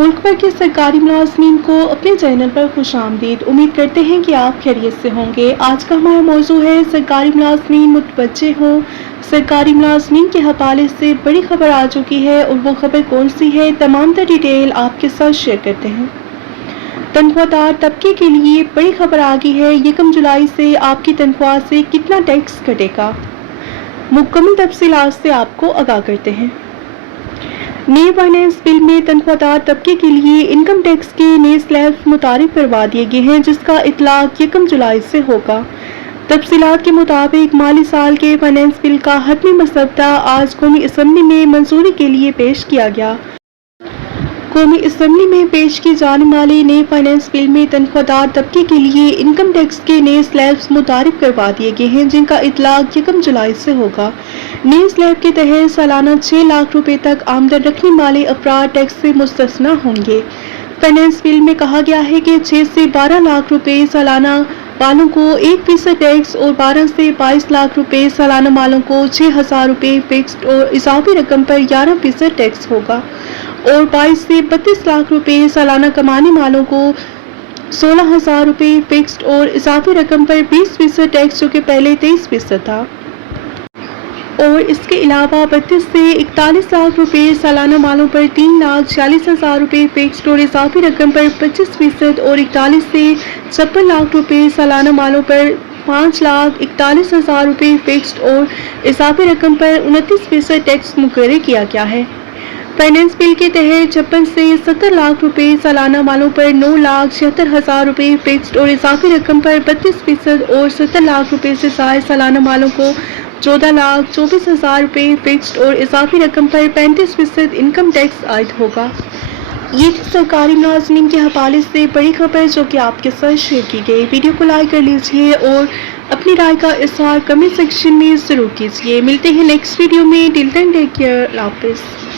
मुल्क भर के सरकारी मुलाजमीन को अपने चैनल पर खुशामदीद। उम्मीद करते हैं कि आप खैरियत से होंगे। आज का हमारा मौजू है सरकारी मुलाजमीन मुतवज्जे हों। सरकारी मुलाजमीन के हवाले से बड़ी खबर आ चुकी है और वो खबर कौन सी है, तमाम तर डिटेल आपके साथ शेयर करते हैं। तनख्वाहदार तबके के लिए बड़ी खबर आ गई है। 1 जुलाई से आपकी तनख्वाह से कितना टैक्स कटेगा, मुकम्मल तफसीलात से आपको आगाह करते हैं। नए फाइनेंस बिल में तनख्वाहदार तबके के लिए इनकम टैक्स के नए स्लैब्स मुतारिफ करवा दिए गए हैं, जिसका इतलाक 1 जुलाई से होगा। तफसीलात के मुताबिक माली साल के फाइनेंस बिल का हतमी मसवदा आज कौमी असम्बली में मंजूरी के लिए पेश किया गया। कौमी असम्बली में पेश की जाने वाले नए फाइनेंस बिल में तनख्वाहदार तबके के लिए इनकम टैक्स के नए स्लैब्स मुतारिफ करवा दिए गए हैं, जिनका इतलाक 1 जुलाई से होगा। नए स्लैब के तहत सालाना 6 लाख रुपए तक आमदन रखने वाले अफराद टैक्स से मुस्तस्ना होंगे। फाइनेंस बिल में कहा गया है कि 6 से 12 लाख रुपए सालाना वालों को 1% टैक्स और 12 से 22 लाख रुपए सालाना वालों को 6,000 रुपए फिक्स्ड और इजाफी रकम पर 11% टैक्स होगा और 22 से 32 लाख रुपए सालाना कमाने वालों को 16,000 रुपए फिक्स्ड और इजाफी रकम पर 20% टैक्स, जो कि पहले 23% था। और इसके अलावा 32 से 41 लाख रुपए सालाना वालों पर 3,46,000 रुपए फिक्स्ड और इजाफी रकम पर 25% और 41 से 56 लाख रुपए सालाना वालों पर 5,41,000 रुपए फिक्स्ड और इजाफी रकम पर 29% टैक्स मुकर्रर किया गया है। फाइनेंस बिल के तहत 56 से 70 लाख रुपए सालाना वालों पर 9,76,000 रुपए फिक्स्ड और इजाफी रकम पर 32% और 70 लाख रुपए से ज़ायद सालाना वालों को 14,24,000 रुपए फिक्स्ड और इजाफी रकम पर 35% इनकम टैक्स आयद होगा। ये थी सरकारी मुलाजमीन के हवाले से बड़ी खबर जो कि आपके साथ शेयर की गई। वीडियो को लाइक कर लीजिए और अपनी राय का इज़हार कमेंट सेक्शन में ज़रूर कीजिए। मिलते हैं नेक्स्ट वीडियो में। Till then take care. अल्लाह हाफ़िज़।